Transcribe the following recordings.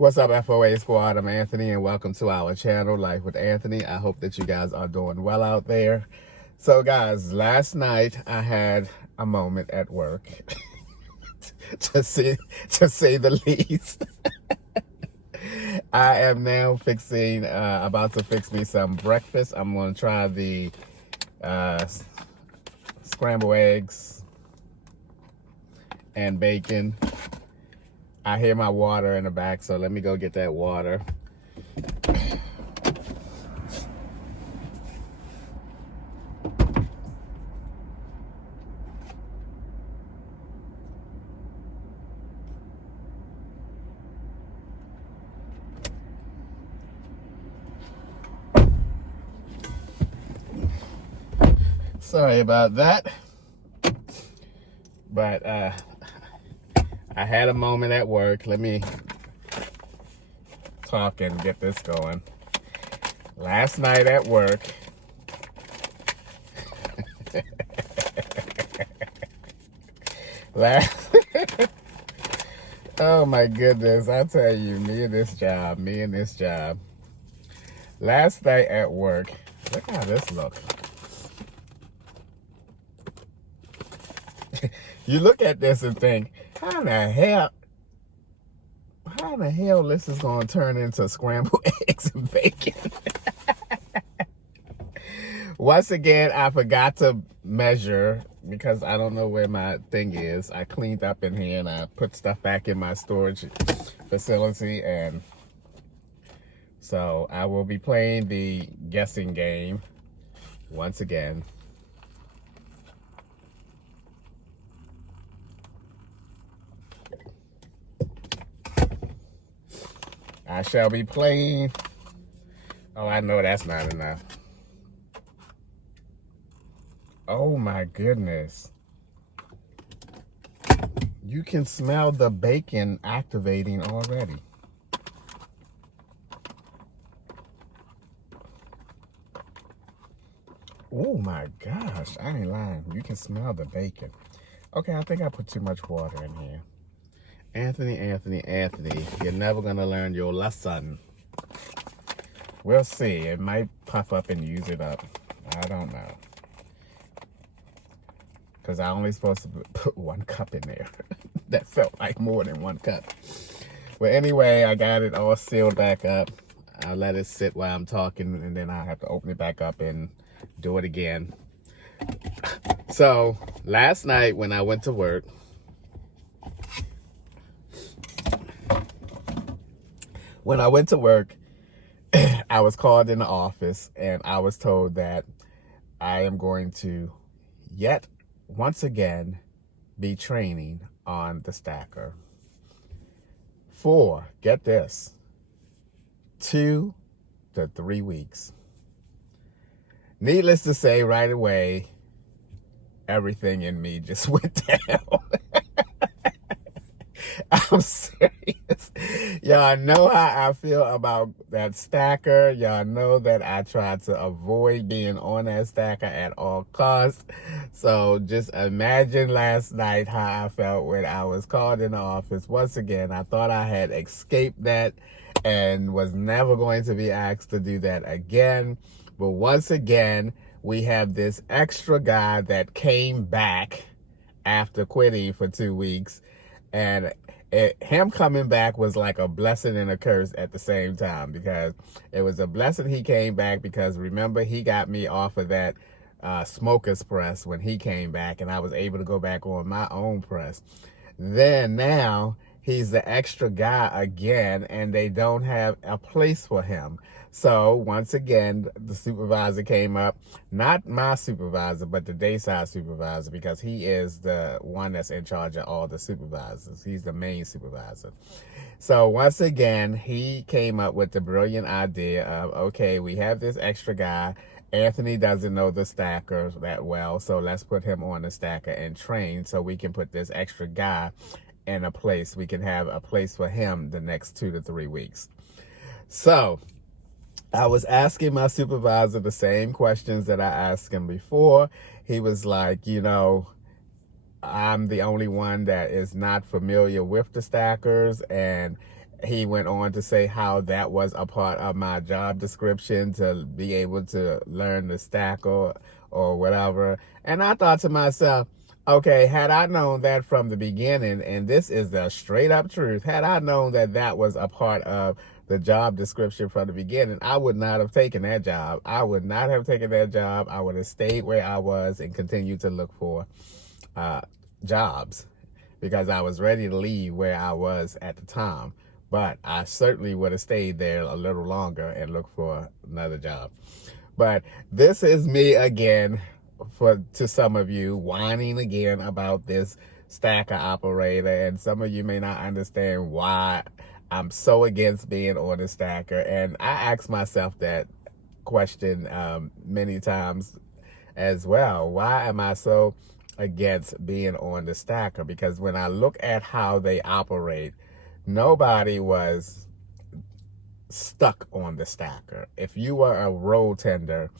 What's up, FOA Squad? I'm Anthony, and welcome to our channel, Life with Anthony. I hope that you guys are doing well out there. So, guys, last night I had a moment at work, to say the least. I am now about to fix me some breakfast. I'm going to try the scrambled eggs and bacon. I hear my water in the back, so let me go get that water. Sorry about that. But I had a moment at work. Let me talk and get this going. Last night at work, oh my goodness, I tell you, me and this job. Last night at work, look how this looks. You look at this and think, how in the hell this is going to turn into scrambled eggs and bacon? Once again, I forgot to measure because I don't know where my thing is. I cleaned up in here and I put stuff back in my storage facility, and so I will be playing the guessing game once again. I shall be playing. Oh, I know that's not enough. Oh my goodness. You can smell the bacon activating already. Oh my gosh, I ain't lying. You can smell the bacon. Okay, I think I put too much water in here. Anthony, you're never gonna learn your lesson. We'll see. It might puff up and use it up. I don't know. Because I only supposed to put 1 cup in there. That felt like more than 1 cup. But anyway, I got it all sealed back up. I'll let it sit while I'm talking, and then I have to open it back up and do it again. So, last night when I went to work, I was called in the office and I was told that I am going to once again be training on the stacker for, get this, 2 to 3 weeks. Needless to say, right away, everything in me just went down. I'm serious. Y'all know how I feel about that stacker. Y'all know that I try to avoid being on that stacker at all costs. So just imagine last night how I felt when I was called in the office. Once again, I thought I had escaped that and was never going to be asked to do that again. But once again, we have this extra guy that came back after quitting for 2 weeks, and him coming back was like a blessing and a curse at the same time, because it was a blessing he came back because, remember, he got me off of that smoker's press when he came back, and I was able to go back on my own press. Then now he's the extra guy again, and they don't have a place for him. So once again, the supervisor came up, not my supervisor, but the dayside supervisor, because he is the one that's in charge of all the supervisors. He's the main supervisor. So once again, he came up with the brilliant idea of, okay, we have this extra guy. Anthony doesn't know the stacker that well, so let's put him on the stacker and train so we can put this extra guy in a place. We can have a place for him the next 2 to 3 weeks. So I was asking my supervisor the same questions that I asked him before. He was like, you know, I'm the only one that is not familiar with the stackers, and he went on to say how that was a part of my job description to be able to learn the stack or whatever. And I thought to myself, okay, had I known that from the beginning, and this is the straight up truth, had I known that that was a part of the job description from the beginning, I would not have taken that job. I would not have taken that job. I would have stayed where I was and continued to look for jobs, because I was ready to leave where I was at the time. But I certainly would have stayed there a little longer and looked for another job. But this is me again, to some of you, whining again about this stacker operator. And some of you may not understand why I'm so against being on the stacker. And I ask myself that question many times as well. Why am I so against being on the stacker? Because when I look at how they operate, nobody was stuck on the stacker. If you were a road tender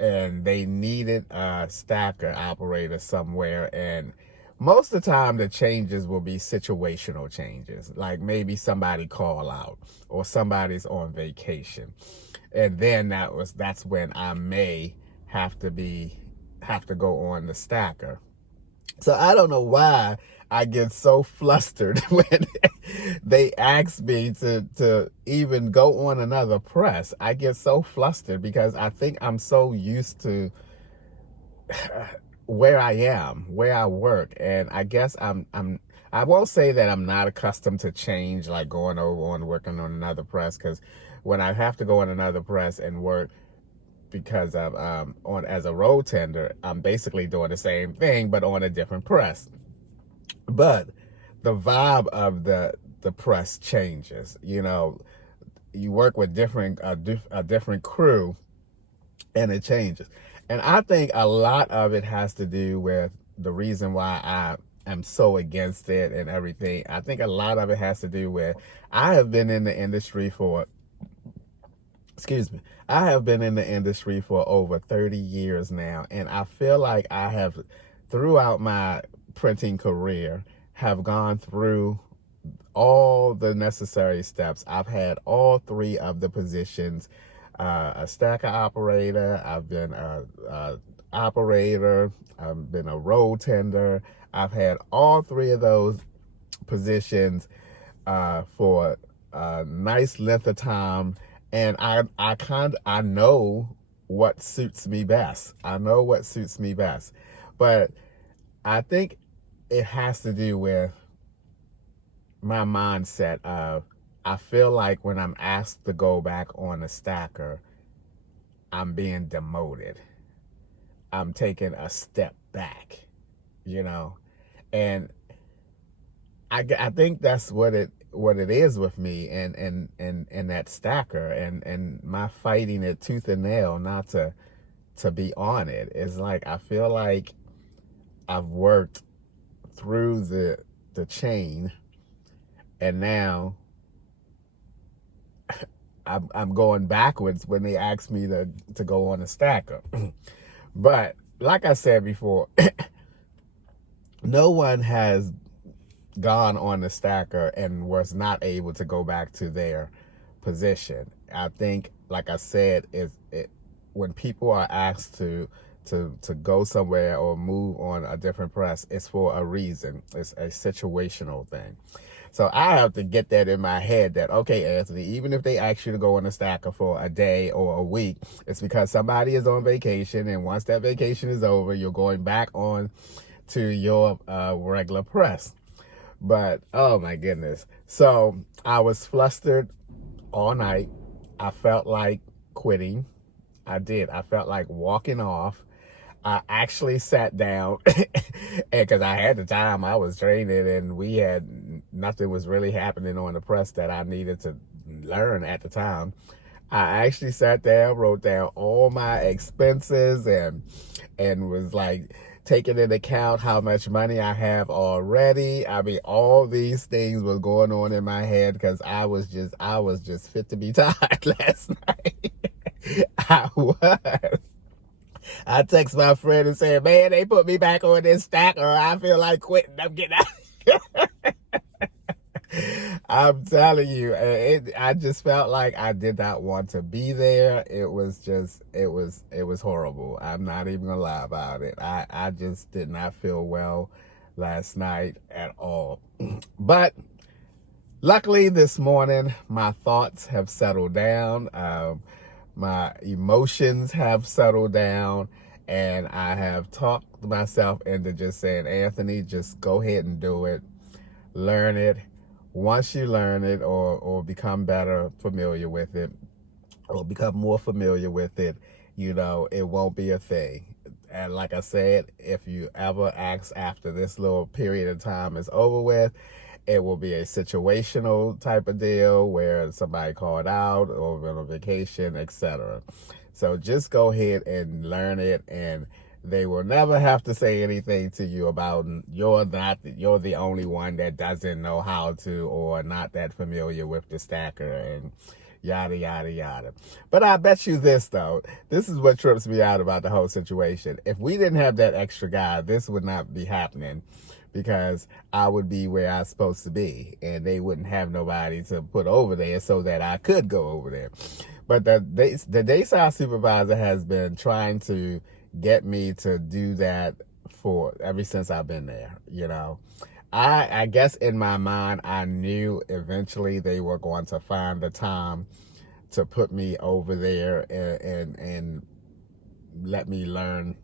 and they needed a stacker operator somewhere, and most of the time the changes will be situational changes, like maybe somebody call out or somebody's on vacation, and then that's when I may have to go on the stacker. So I don't know why I get so flustered when they ask me to even go on another press. I get so flustered because I think I'm so used to where I am, where I work. And I guess I won't say that I'm not accustomed to change, like going over and working on another press, because when I have to go on another press and work, because of as a road tender, I'm basically doing the same thing but on a different press. But the vibe of the press changes. You know, you work with a different crew, and it changes. And I think a lot of it has to do with the reason why I am so against it and everything. I think a lot of it has to do with I have been in the industry for over 30 years now, and I feel like I have, throughout my printing career, have gone through all the necessary steps. I've had all three of the positions: a stacker operator, I've been a operator, I've been a road tender. I've had all three of those positions for a nice length of time. And I know what suits me best. I know what suits me best. But I think it has to do with my mindset of, I feel like when I'm asked to go back on a stacker, I'm being demoted. I'm taking a step back, you know? And I think that's what it is with me and that stacker, and my fighting it tooth and nail not to be on it. It's like I feel like I've worked through the chain, and now I'm going backwards when they ask me to go on a stacker. But like I said before, no one has gone on the stacker and was not able to go back to their position. I think, like I said, when people are asked to go somewhere or move on a different press, it's for a reason. It's a situational thing. So I have to get that in my head that, okay, Anthony, even if they ask you to go on a stacker for a day or a week, it's because somebody is on vacation, and once that vacation is over, you're going back on to your regular press. But, oh my goodness. So I was flustered all night. I felt like quitting. I did. I felt like walking off. I actually sat down, and because I had the time, I was training, and nothing was really happening on the press that I needed to learn at the time. I actually sat down, wrote down all my expenses, and was like taking into account how much money I have already. I mean, all these things was going on in my head because I was just fit to be tied last night. I was. I text my friend and said, man, they put me back on this stack, or I feel like quitting. I'm getting out. I'm telling you, I just felt like I did not want to be there. It was just, it was horrible. I'm not even gonna lie about it. I just did not feel well last night at all. But luckily this morning, my thoughts have settled down. My emotions have settled down, and I have talked myself into just saying, Anthony, just go ahead and do it. Learn it. Once you learn it or become better familiar with it, or become more familiar with it, you know, it won't be a thing. And like I said, if you ever ask after this little period of time is over with, it will be a situational type of deal where somebody called out or on a vacation, etc. So just go ahead and learn it, and they will never have to say anything to you about you're the only one that doesn't know how to or not that familiar with the stacker and yada yada yada. But I bet you this though, this is what trips me out about the whole situation. If we didn't have that extra guy, this would not be happening, because I would be where I'm supposed to be, and they wouldn't have nobody to put over there so that I could go over there. But the dayside supervisor has been trying to get me to do that for ever since I've been there, you know. I guess in my mind, I knew eventually they were going to find the time to put me over there and let me learn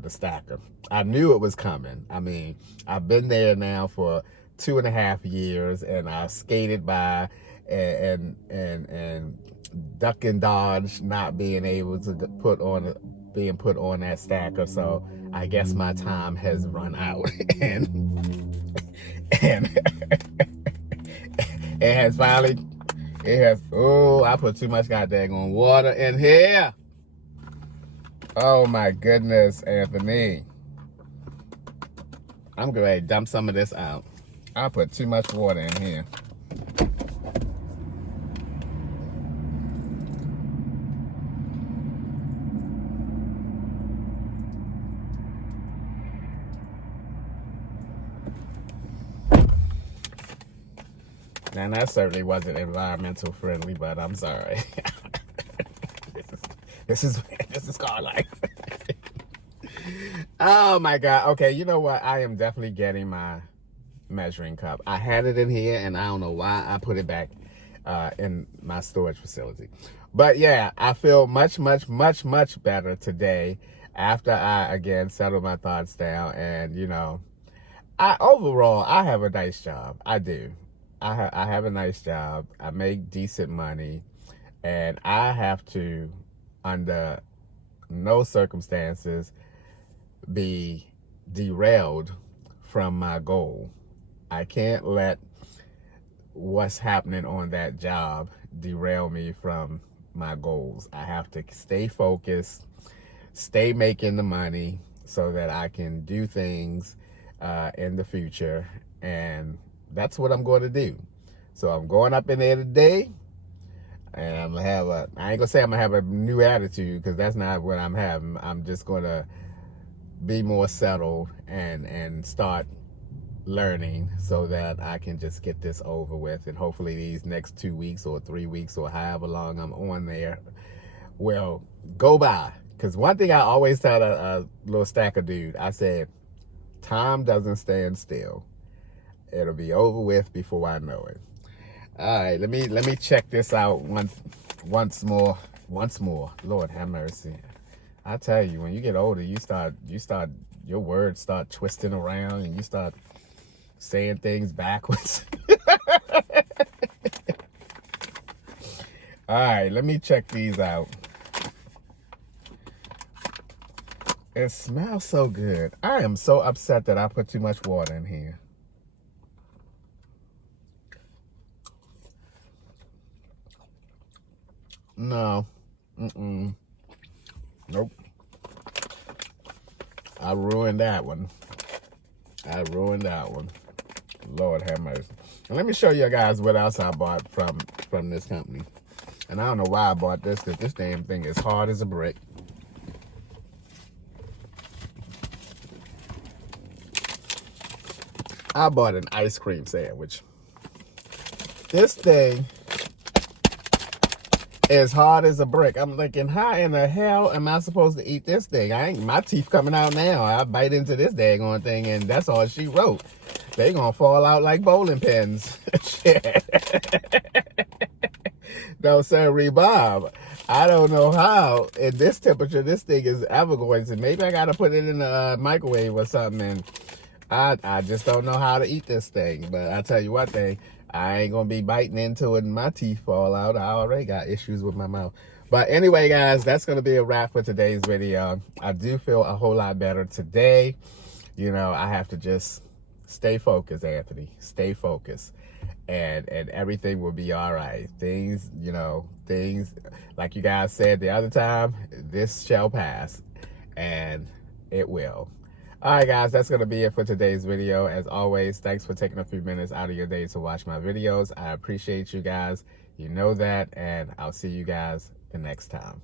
the stacker. I knew it was coming. I mean, I've been there now for 2.5 years, and I skated by and duck and dodge not being able to being put on that stacker. So I guess my time has run out, and it has finally, oh, I put too much goddamn water in here. Oh my goodness, Anthony. I'm going to dump some of this out. I put too much water in here. And that certainly wasn't environmental friendly, but I'm sorry. This is car life. Oh my God. Okay, you know what? I am definitely getting my measuring cup. I had it in here, and I don't know why I put it back in my storage facility. But yeah, I feel much better today after I again settled my thoughts down. And you know, overall I have a nice job. I do. I have a nice job. I make decent money, and I have to, under no circumstances, be derailed from my goal. I can't let what's happening on that job derail me from my goals. I have to stay focused, stay making the money so that I can do things in the future, and that's what I'm going to do. So I'm going up in there today, and I'm gonna have I ain't gonna say I'm gonna have a new attitude, because that's not what I'm having. I'm just gonna be more settled and start learning so that I can just get this over with, and hopefully these next 2 weeks or 3 weeks or however long I'm on there will go by. Because one thing I always tell a little stacker dude, I said, time doesn't stand still. It'll be over with before I know it. All right, let me check this out once more. Lord have mercy. I tell you, when you get older, your words start twisting around, and you start saying things backwards. All right, let me check these out. It smells so good. I am so upset that I put too much water in here. No. Nope. I ruined that one. Lord have mercy. And let me show you guys what else I bought from this company. And I don't know why I bought this, because this damn thing is hard as a brick. I bought an ice cream sandwich. This thing is hard as a brick. I'm thinking, how in the hell am I supposed to eat this thing? My teeth coming out now. I bite into this daggone thing, and that's all she wrote. They gonna fall out like bowling pins. Shit. No, sir, Bob. I don't know how in this temperature this thing is ever going to. Maybe I gotta put it in the microwave or something. And I just don't know how to eat this thing. But I tell you what, thing, I ain't gonna be biting into it and my teeth fall out. I already got issues with my mouth. But anyway, guys, that's gonna be a wrap for today's video. I do feel a whole lot better today. You know, I have to just stay focused, Anthony. Stay focused. And everything will be all right. Things, you know, things like you guys said the other time, this shall pass, and it will. All right, guys, that's going to be it for today's video. As always, thanks for taking a few minutes out of your day to watch my videos. I appreciate you guys. You know that, and I'll see you guys the next time.